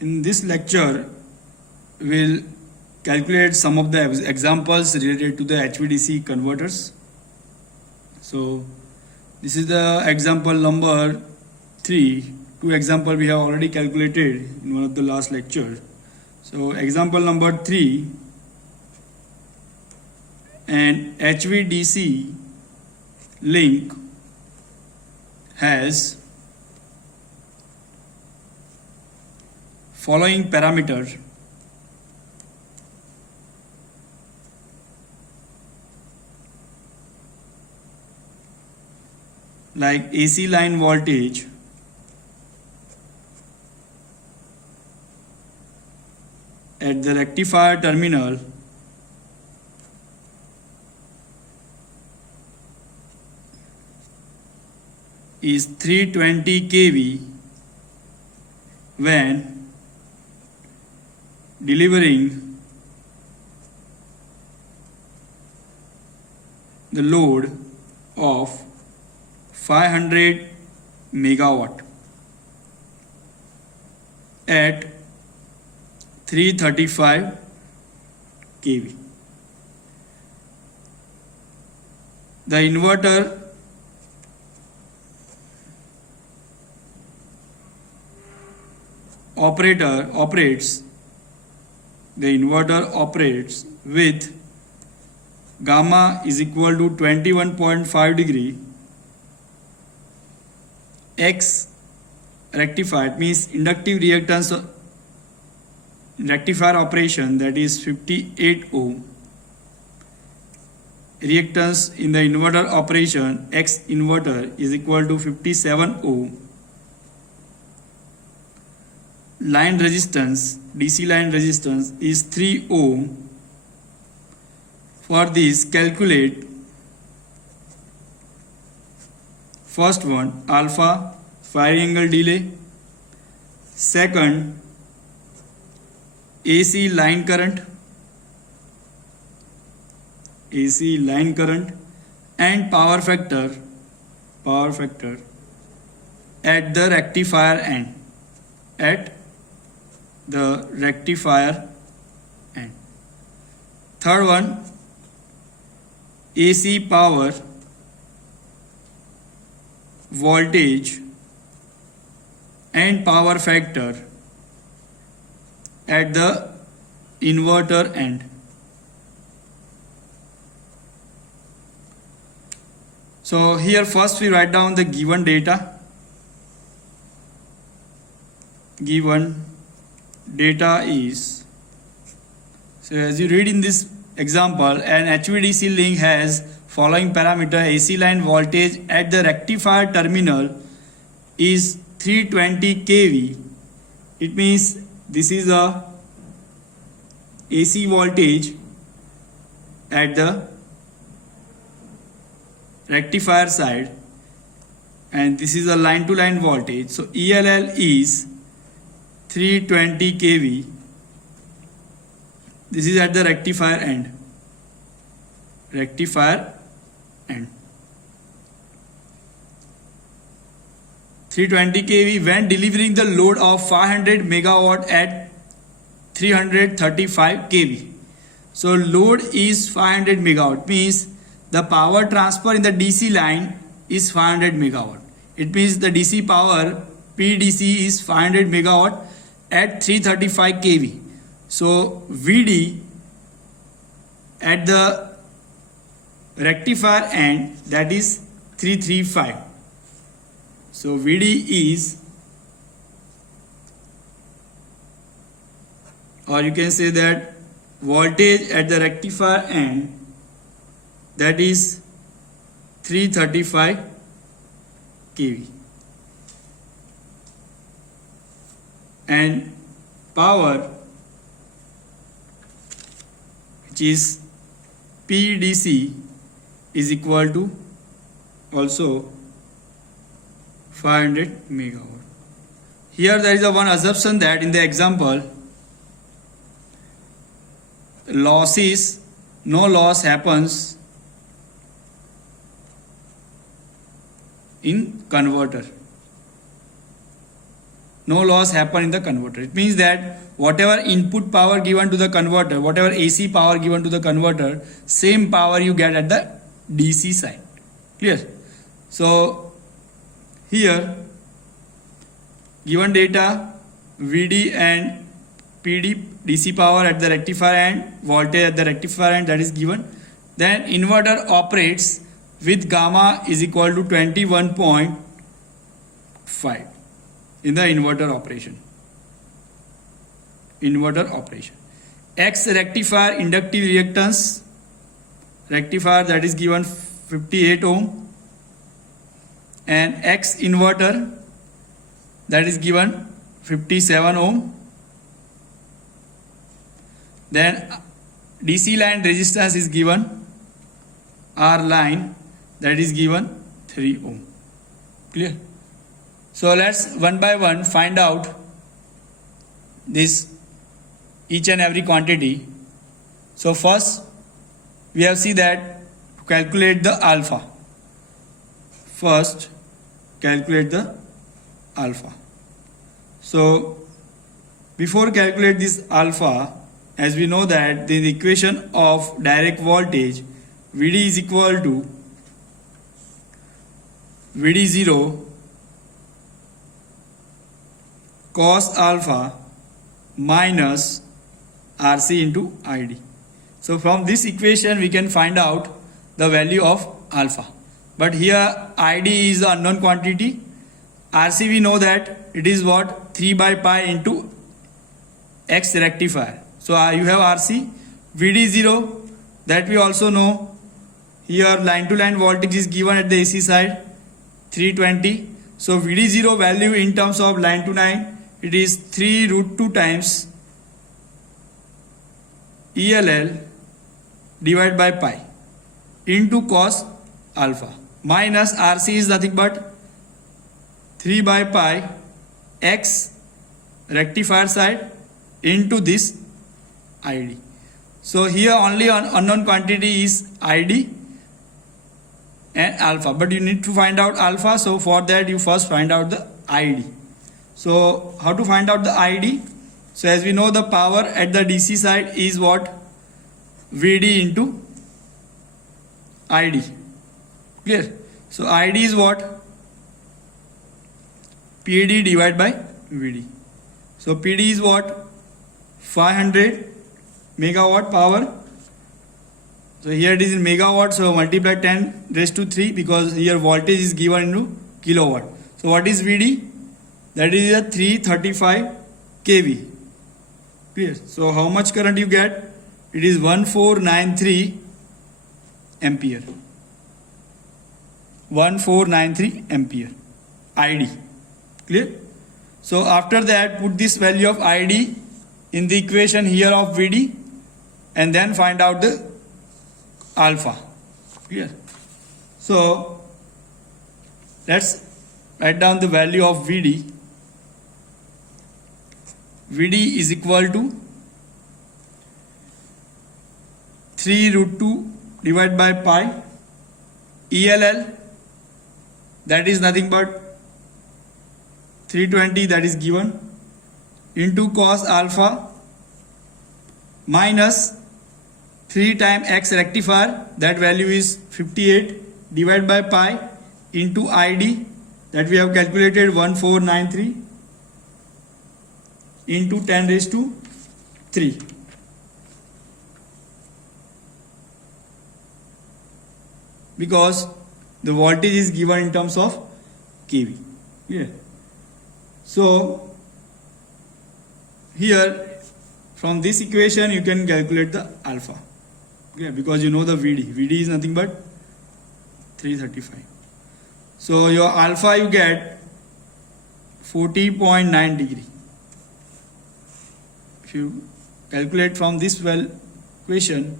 In this lecture, we'll calculate some of the examples related to the HVDC converters. So this is the example number 3. Two examples we have already calculated in one of the last lecture. So example number 3, an HVDC link has following parameter: like AC line voltage, at the rectifier terminal is 320 kV when delivering the load of 500 megawatt at 335 kV. The inverter operates with gamma is equal to 21.5 degree. X rectified means inductive reactance rectifier operation, that is 58 ohm. Reactance in the inverter operation, X inverter, is equal to 57 ohm. Line resistance, DC line resistance, is 3 ohm. For this, calculate first one, alpha, firing angle delay. Second, AC line current, and power factor at the rectifier end. Third one, AC power, voltage and power factor at the inverter end. So here first we write down the given data. Given data is, so as you read in this example, an HVDC link has following parameter: AC line voltage at the rectifier terminal is 320 kV. It means this is a AC voltage at the rectifier side, and this is a line to line voltage. So ELL is 320 kV. This is at the rectifier end. 320 kV when delivering the load of 500 megawatt at 335 kV. So load is 500 megawatt, means the power transfer in the DC line is 500 megawatt. It means the DC power PDC is 500 megawatt at 335 kV. So VD at the rectifier end, that is 335. So VD is, or you can say that voltage at the rectifier end, that is 335 kV, and power, which is PDC, is equal to also 500 megawatt. Here there is a one assumption that in the example no loss happens in converter. no loss happen in the converter. It means that whatever input power given to the converter, whatever AC power given to the converter, same power you get at the DC side. Clear? So here given data VD and PD, DC power at the rectifier end, voltage at the rectifier end, that is given. Then inverter operates with gamma is equal to 21.5 in the inverter operation. X rectifier inductive reactance, rectifier, that is given 58 ohm, and X inverter, that is given 57 ohm. Then DC line resistance is given, R line, that is given 3 ohm. Clear? So let's one by one find out this each and every quantity. So first we have see that to calculate the alpha. First calculate the alpha. So before calculate this alpha, as we know that the equation of direct voltage VD is equal to VD0 cos alpha minus RC into ID. So from this equation we can find out the value of alpha. But here ID is the unknown quantity. RC we know that it is what? 3 by pi into X rectifier. So you have RC. VD0, that we also know. Here line to line voltage is given at the AC side 320. So VD0 value in terms of line to line, it is 3 root 2 times ELL divided by pi into cos alpha minus RC is nothing but 3 by pi X rectifier side into this ID. So here only unknown quantity is ID and alpha, but you need to find out alpha. So for that you first find out the ID. So how to find out the ID? So as we know, the power at the DC side is what? VD into ID. Clear? So ID is what? PD divided by VD. So PD is what? 500 megawatt power. So here it is in megawatt, so multiply 10 raised to 3 because here voltage is given into kilowatt. So what is VD? That is a 335 kV. Clear? So how much current you get? It is 1493 ampere. 1493 ampere. ID. Clear? So after that put this value of ID in the equation here of VD and then find out the alpha. Clear? So let's write down the value of VD. VD is equal to 3 root 2 divided by pi ELL, that is nothing but 320, that is given, into cos alpha minus 3 times X rectifier, that value is 58, divided by pi into ID, that we have calculated 1493 into 10 raised to 3. Because the voltage is given in terms of kV. Yeah. So here from this equation you can calculate the alpha. Okay, because you know the VD. VD is nothing but 335. So your alpha you get 40.9 degree. If you calculate from this equation,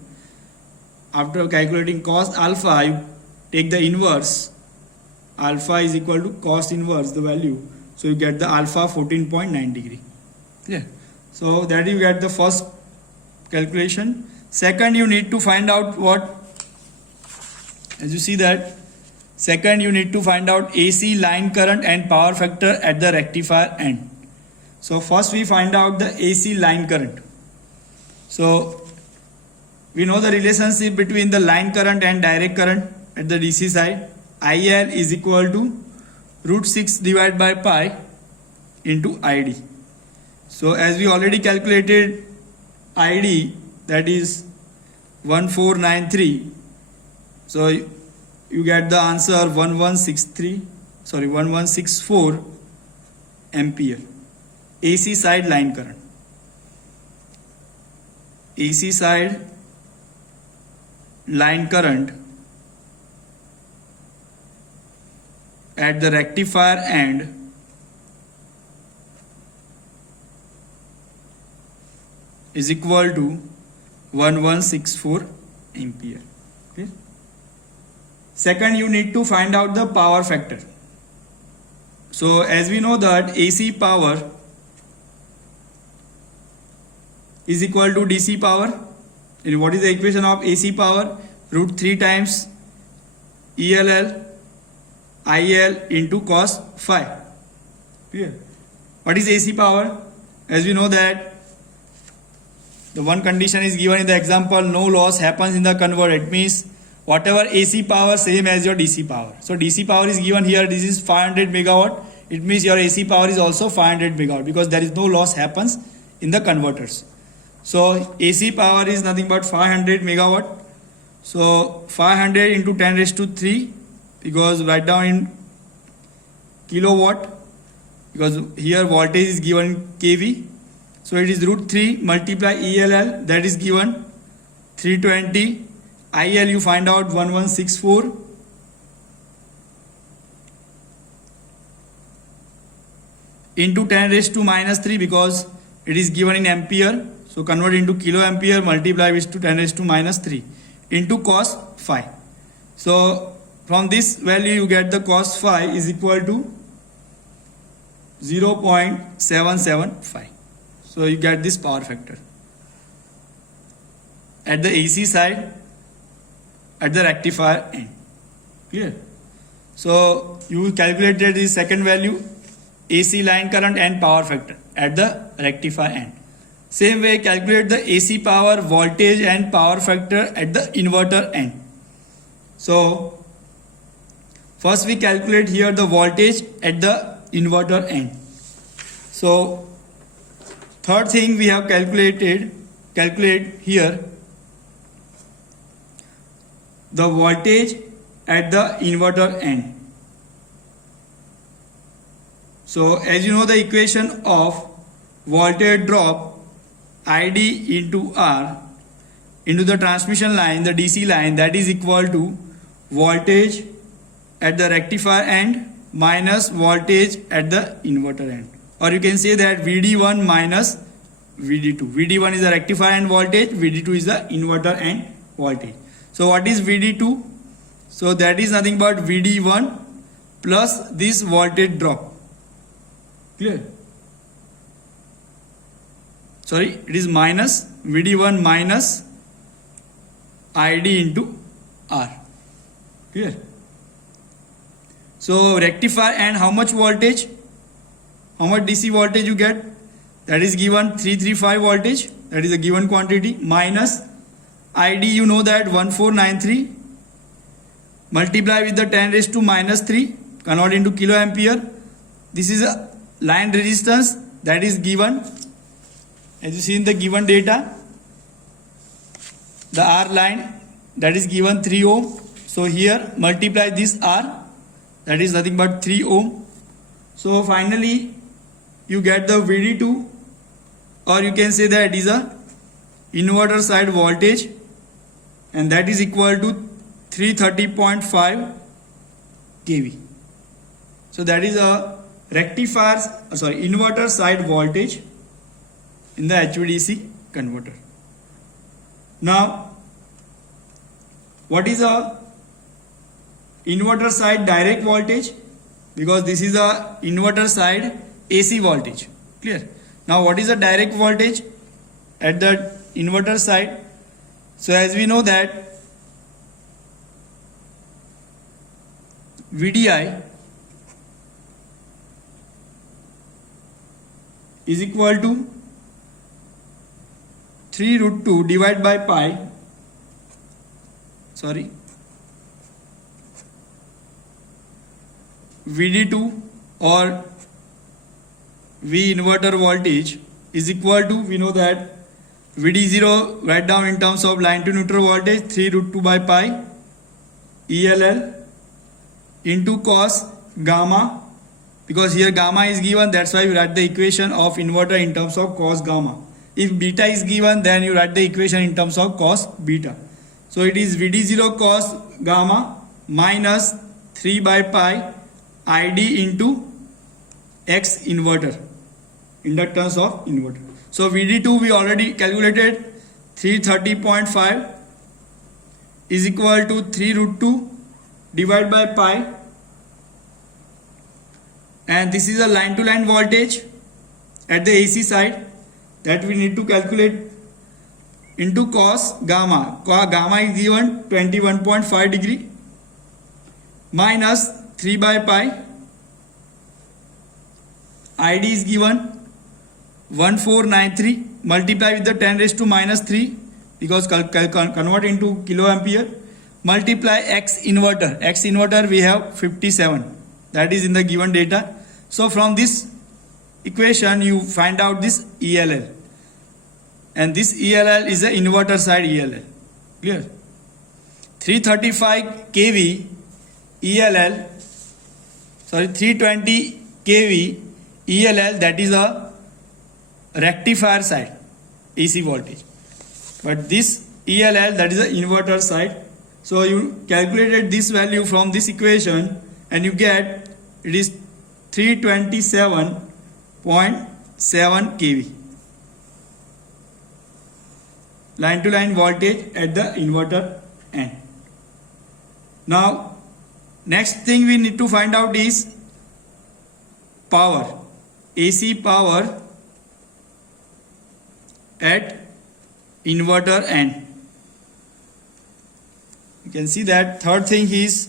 after calculating cos alpha, you take the inverse. Alpha is equal to cos inverse, the value. So you get the alpha 14.9 degree. Yeah. So that you get the first calculation. Second, you need to find out what? As you see that, second you need to find out AC line current and power factor at the rectifier end. So first we find out the AC line current. So we know the relationship between the line current and direct current at the DC side. IL is equal to root 6 divided by pi into ID. So as we already calculated ID, that is 1493. So you get the answer 1164 ampere. AC side line current. AC side line current at the rectifier end is equal to 1164 ampere. Okay. Second, you need to find out the power factor. So as we know that AC power is equal to DC power. And what is the equation of AC power? Root 3 times ELL IL into cos phi. Clear? What is AC power? As we know that the one condition is given in the example, no loss happens in the converter. It means whatever AC power same as your DC power. So DC power is given here, this is 500 megawatt. It means your AC power is also 500 megawatt because there is no loss happens in the converters. So AC power is nothing but 500 megawatt. So 500 into 10 raised to 3, because write down in kilowatt, because here voltage is given kV. So it is root 3 multiply ELL, that is given 320. IL you find out 1164 into 10 raised to minus 3, because it is given in ampere. So convert into kilo ampere, multiply with to 10 raised to minus 3 into cos phi. So from this value you get the cos phi is equal to 0.775. So you get this power factor at the AC side at the rectifier end. Clear? So you calculated the second value, AC line current and power factor at the rectifier end. Same way calculate the AC power, voltage and power factor at the inverter end. So first we calculate here the voltage at the inverter end. So third thing we have calculate here the voltage at the inverter end. So as you know the equation of voltage drop ID into R into the transmission line, the DC line, that is equal to voltage at the rectifier end minus voltage at the inverter end. Or you can say that VD1 minus VD2. VD1 is the rectifier end voltage, VD2 is the inverter end voltage. So what is VD2? So that is nothing but VD1 plus this voltage drop. Clear? Sorry, it is minus VD1 minus ID into R. Clear? So rectifier and how much voltage? How much DC voltage you get? That is given 335 voltage. That is a given quantity minus ID, you know that 1493 multiply with the 10 raised to minus 3, convert into kilo ampere. This is a line resistance that is given. As you see in the given data, the R line that is given 3 ohm. So here multiply this R, that is nothing but 3 ohm. So finally you get the VD2, or you can say that it is a inverter side voltage, and that is equal to 330.5 kV. So that is a inverter side voltage in the HVDC converter. Now what is a inverter side direct voltage? Because this is a inverter side AC voltage. Clear? Now what is the direct voltage at the inverter side? So as we know that VDI is equal to 3 root 2 divided by pi, sorry, VD2 or V inverter voltage is equal to, we know that VD0 write down in terms of line to neutral voltage 3 root 2 by pi ELL into cos gamma, because here gamma is given, that's why we write the equation of inverter in terms of cos gamma. If beta is given, then you write the equation in terms of cos beta. So it is VD0 cos gamma minus 3 by pi ID into X inverter, inductance of inverter. So VD2 we already calculated, 330.5 is equal to 3 root 2 divided by pi, and this is a line to line voltage at the AC side that we need to calculate, into cos gamma. Gamma is given 21.5 degree minus 3 by pi, ID is given 1493, multiply with the 10 raised to minus 3 because convert into kilo ampere, multiply X inverter we have 57, that is in the given data. So from this equation you find out this ELL, and this ELL is the inverter side ELL. Clear? 335 kV ELL, sorry, 320 kV ELL, that is a rectifier side AC voltage, but this ELL, that is the inverter side. So you calculated this value from this equation and you get it is 327.7 kV line to line voltage at the inverter end. Now next thing we need to find out is power, AC power at inverter end. You can see that third thing is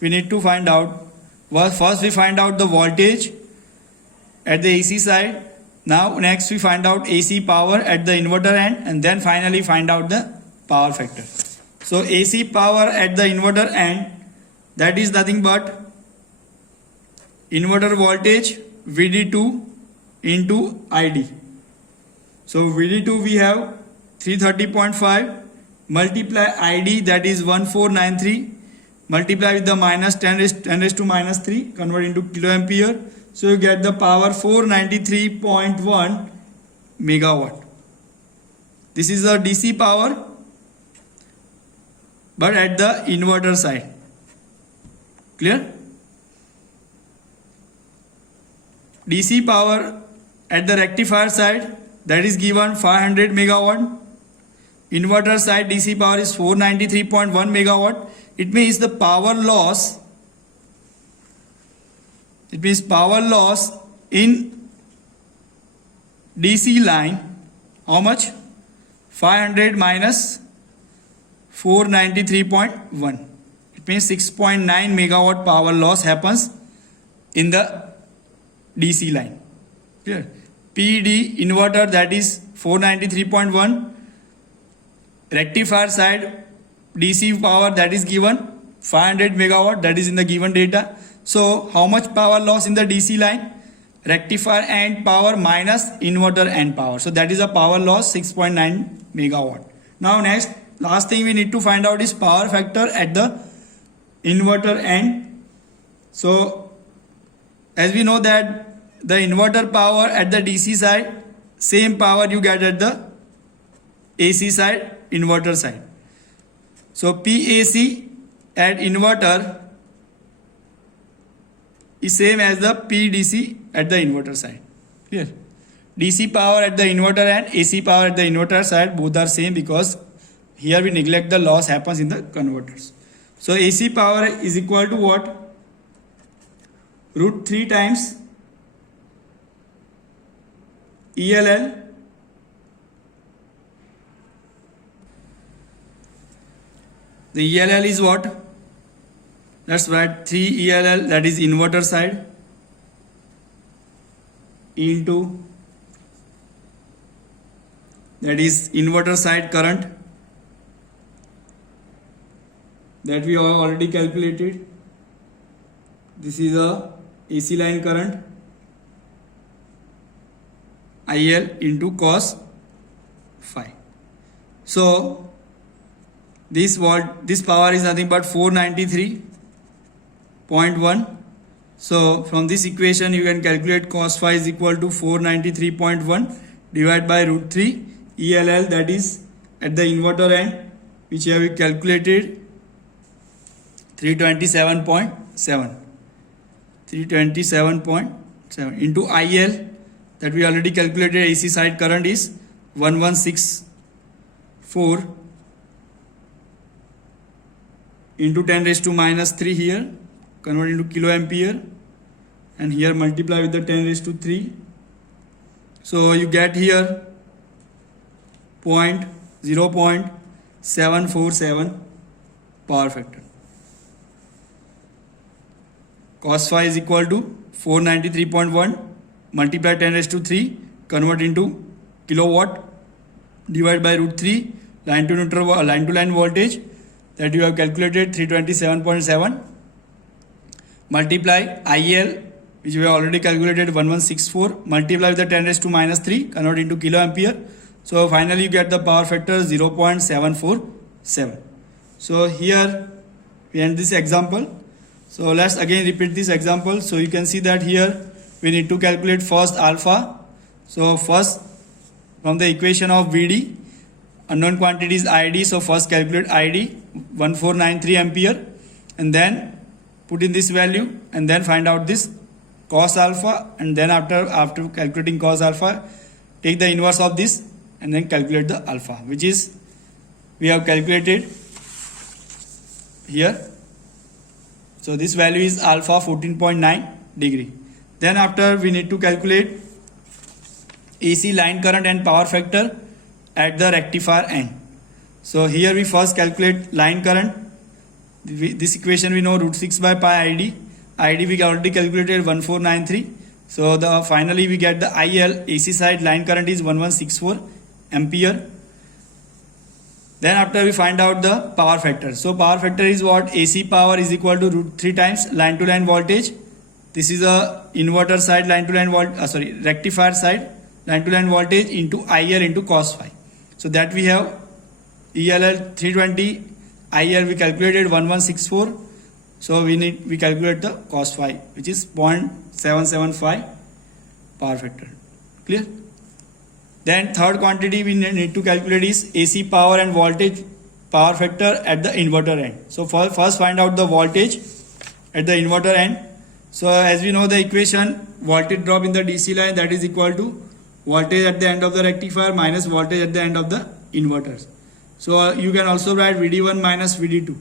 we need to find out, well, first we find out the voltage at the AC side. Now next we find out AC power at the inverter end, and then finally find out the power factor. So AC power at the inverter end, that is nothing but inverter voltage VD2 into ID. So VD2 we have 330.5, multiply ID, that is 1493, multiply with the minus 10 raised to minus 3, convert into kilo ampere. So you get the power 493.1 megawatt. This is the DC power, but at the inverter side. Clear? DC power at the rectifier side, that is given 500 megawatt. Inverter side DC power is 493.1 megawatt. It means the power loss, in DC line, how much? 500 minus 493.1. It means 6.9 megawatt power loss happens in the DC line. Clear? PD inverter, that is 493.1. Rectifier side DC power, that is given 500 megawatt, that is in the given data. So how much power loss in the DC line? Rectifier end power minus inverter end power. So that is a power loss 6.9 megawatt. Now next, last thing we need to find out is power factor at the inverter end. So as we know that the inverter power at the DC side, same power you get at the AC side, inverter side. So PAC at inverter is same as the PDC at the inverter side. Clear? DC power at the inverter and AC power at the inverter side, both are same, because here we neglect the loss happens in the converters. So AC power is equal to what? Root 3 times ELL the ELL is what? Let's write 3 ELL, that is inverter side, into that is inverter side current that we have already calculated. This is a AC line current IL into cos phi. So this power is nothing but 493.1. So from this equation you can calculate cos phi is equal to 493.1 divided by root 3 ELL, that is at the inverter end, which have we calculated 327.7 into IL that we already calculated. AC side current is 1164 into 10 raised to minus 3 here, convert into kilo ampere, and here multiply with the 10 raised to 3. So you get here 0.747 power factor. Cos phi is equal to 493.1 multiply 10 raised to 3, convert into kilowatt, divide by root 3, line to neutral, line to line voltage that you have calculated 327.7, multiply IL, which we have already calculated 1164, multiply with the 10 raised to minus 3, convert into kilo ampere. So finally you get the power factor 0.747. So here we end this example. So let's again repeat this example. So you can see that here we need to calculate first alpha. So first, from the equation of VD, unknown quantity is ID. So first calculate ID 1493 ampere, and then put in this value, and then find out this cos alpha, and then after calculating cos alpha, take the inverse of this and then calculate the alpha, which is we have calculated here. So this value is alpha 14.9 degree. Then after we need to calculate AC line current and power factor at the rectifier end. So here we first calculate line current. This equation we know root 6 by pi ID. ID we already calculated 1493. So finally we get the IL, AC side line current is 1164 ampere. Then after we find out the power factor. So power factor is what? AC power is equal to root 3 times line to line voltage. This is a inverter side line to line rectifier side line to line voltage into IL into cos phi. So that we have ELL 320, IL we calculated 1164. So we calculate the cos phi, which is 0.775 power factor. Clear? Then third quantity we need to calculate is AC power and voltage power factor at the inverter end. So first find out the voltage at the inverter end. So as we know the equation, voltage drop in the DC line, that is equal to voltage at the end of the rectifier minus voltage at the end of the inverters. So you can also write VD1 minus VD2.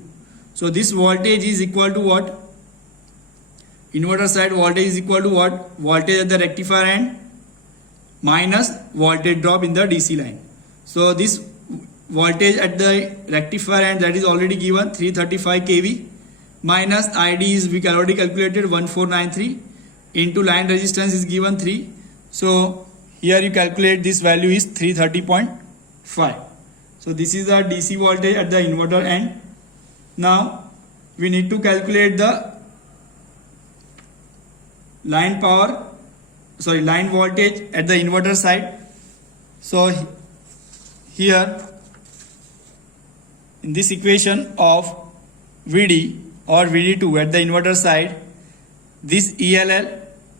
So this voltage is equal to what? Inverter side voltage is equal to what? Voltage at the rectifier end minus voltage drop in the DC line. So this voltage at the rectifier end, that is already given 335 kV, minus ID is we already calculated 1493 into line resistance is given 3. So here you calculate this value is 330.5. So this is the DC voltage at the inverter end. Now we need to calculate the line voltage at the inverter side. So here in this equation of VD or VD2 at the inverter side, this ELL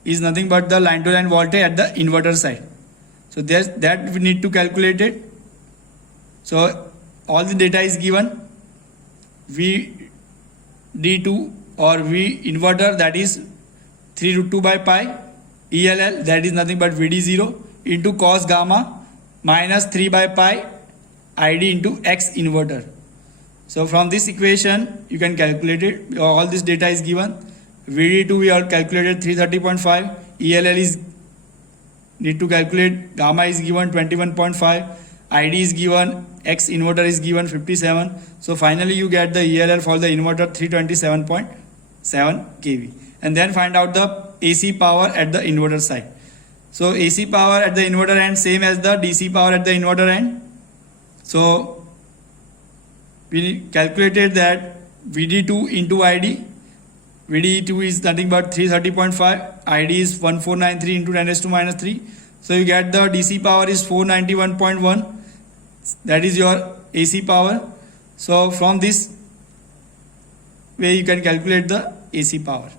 is nothing but the line to line voltage at the inverter side. So that we need to calculate it. So all the data is given. VD2 or V inverter, that is 3 root 2 by pi, ELL that is nothing but VD0 into cos gamma minus 3 by pi ID into X inverter. So from this equation you can calculate it. All this data is given. VD2 we all calculated 330.5, ELL is need to calculate, gamma is given 21.5, ID is given, X inverter is given 57. So finally you get the ELL for the inverter 327.7 kV, and then find out the AC power at the inverter side. So AC power at the inverter end same as the DC power at the inverter end. So we calculated that VD2 into ID. VD2 is nothing but 330.5. ID is 1493 into 10 raised to minus 3. So you get the DC power is 491.1. That is your AC power. So from this way you can calculate the AC power.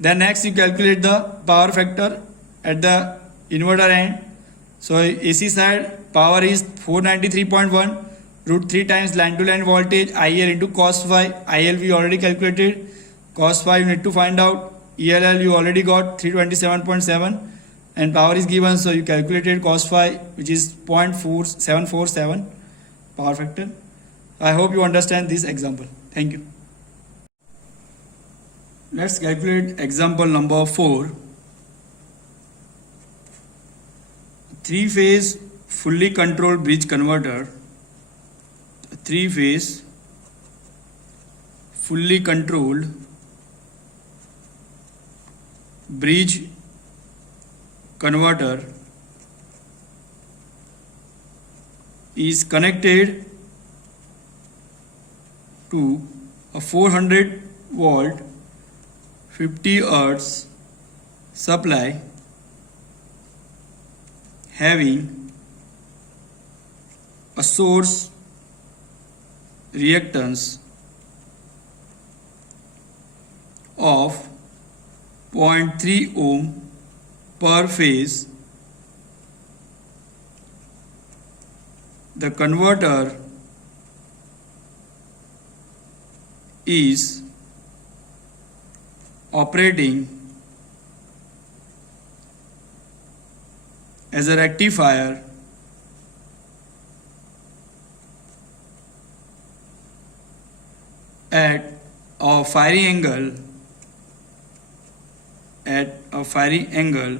Then next you calculate the power factor at the inverter end. So AC side power is 493.1 root 3 times line to line voltage IL into cos phi. IL we already calculated. Cos phi you need to find out. ELL you already got 327.7 and power is given, so you calculated cos phi, which is 0.4747 power factor. I hope you understand this example. Thank you. Let's calculate example number 4. Three-phase fully controlled bridge converter. Three-phase fully controlled bridge converter is connected to a 400 volt 50 hertz supply having a source reactance of 0.3 ohm per phase. The converter is operating as a rectifier at a firing angle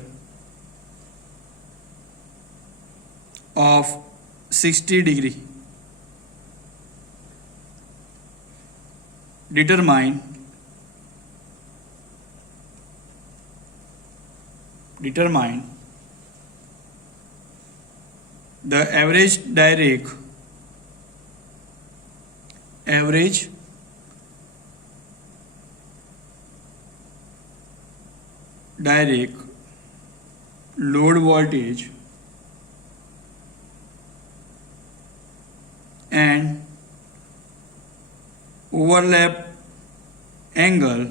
of 60 degree. Determine the average direct load voltage and overlap angle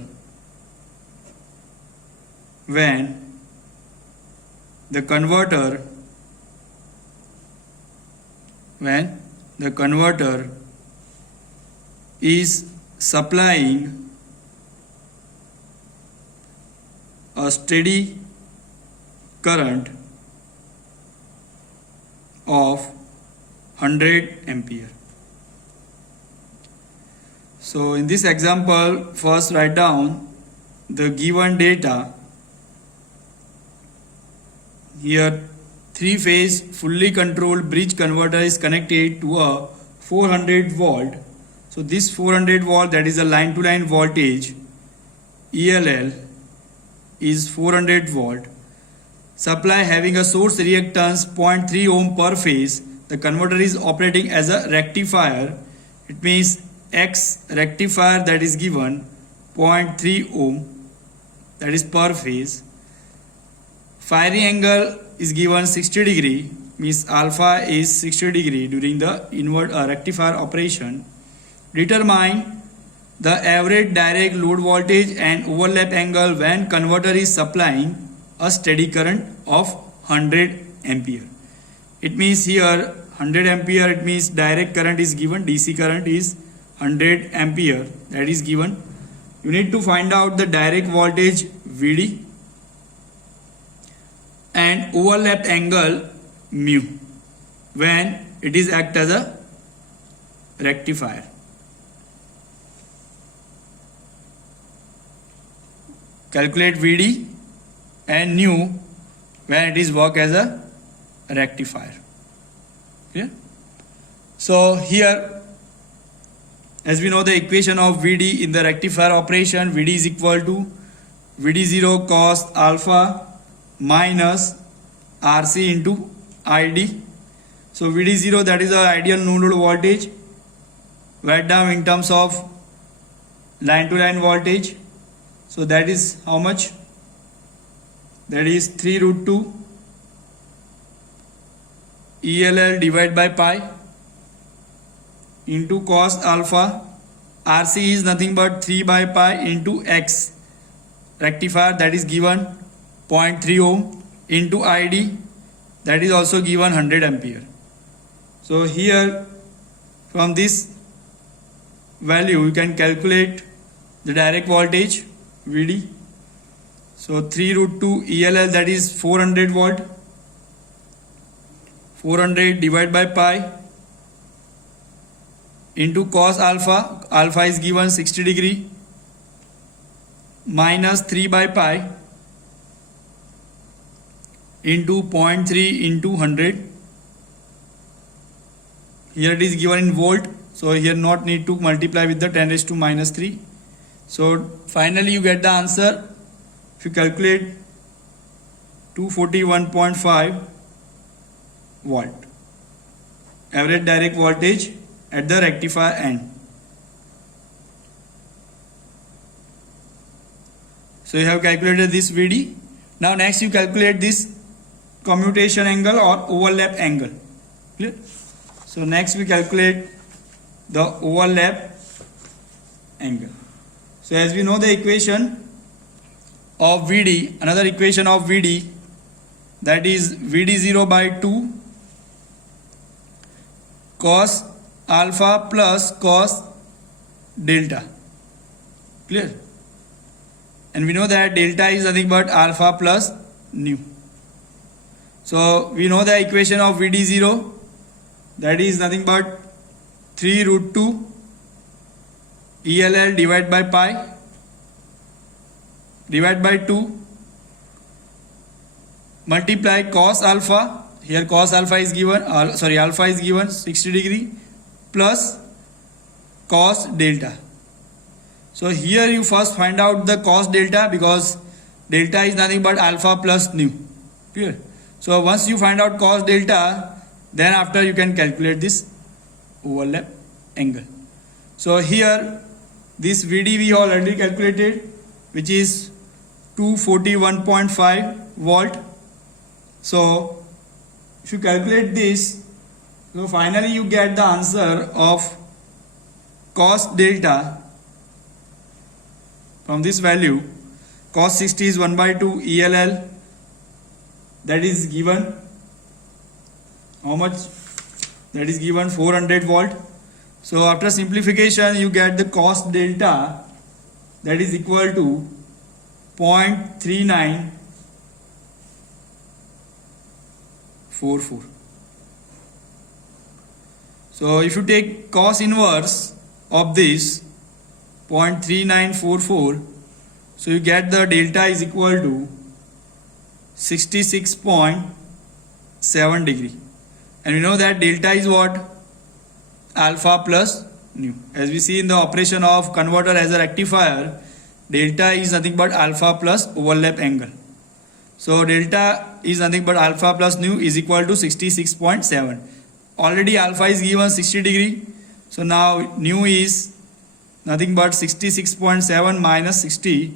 when the converter is supplying a steady current of 100 ampere. So in this example, first write down the given data. Here three-phase fully controlled bridge converter is connected to a 400 volt. So this 400 volt, that is a line to line voltage, ELL is 400 volt. Supply having a source reactance 0.3 ohm per phase. The converter is operating as a rectifier. It means X rectifier, that is given 0.3 ohm, that is per phase. Firing angle is given 60 degree, means alpha is 60 degree during the rectifier operation. Determine the average direct load voltage and overlap angle when converter is supplying a steady current of 100 ampere. It means here 100 ampere, it means direct current is given, DC current is 100 ampere, that is given. You need to find out the direct voltage VD and overlap angle mu when it is act as a rectifier. Calculate VD and nu when it is work as a rectifier. Okay? So here, as we know the equation of VD in the rectifier operation, VD is equal to VD0 cos alpha minus RC into ID. So VD0, that is the ideal no load voltage. Write down in terms of line to line voltage. So that is how much? That is 3 root 2 ELL divided by pi into cos alpha. RC is nothing but 3 by pi into X rectifier, that is given 0.3 ohm, into ID, that is also given 100 ampere. So here from this value you can calculate the direct voltage VD. So 3 root 2 ELL, that is 400 volt, 400 divided by pi into cos alpha, alpha is given 60 degree, minus 3 by pi into 0.3 into 100. Here it is given in volt, so here not need to multiply with the 10 raised to minus 3. So finally you get the answer. If you calculate 241.5 volt average direct voltage at the rectifier end. So you have calculated this VD. Now next you calculate this commutation angle or overlap angle. Clear? So next we calculate the overlap angle. So as we know the equation of VD, another equation of VD, that is VD0 by 2 cos alpha plus cos delta. Clear? And we know that delta is nothing but alpha plus nu. So we know the equation of VD0, that is nothing but 3 root 2 ELL divided by pi divided by 2 multiply cos alpha, here cos alpha is given, alpha is given 60 degree, plus cos delta. So here you first find out the cos delta, because delta is nothing but alpha plus nu. Clear? So once you find out cos delta, then after you can calculate this overlap angle. So here this VD we already calculated, which is 241.5 volt. So if you calculate this, so finally you get the answer of cos delta from this value. Cos 60 is 1 by 2 ELL, that is given how much? That is given 400 volt. So after simplification you get the cos delta, that is equal to 0.3944. So if you take cos inverse of this 0.3944, so you get the delta is equal to 66.7 degree. And we know that delta is what? Alpha plus nu. As we see in the operation of converter as a rectifier, delta is nothing but alpha plus overlap angle. So delta is nothing but alpha plus nu is equal to 66.7. Already alpha is given 60 degree. So now nu is nothing but 66.7 minus 60.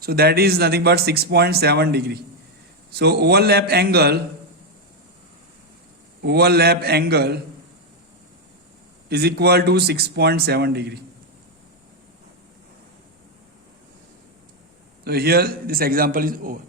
So that is nothing but 6.7 degree. So overlap angle is equal to 6.7 degree. So here this example is over.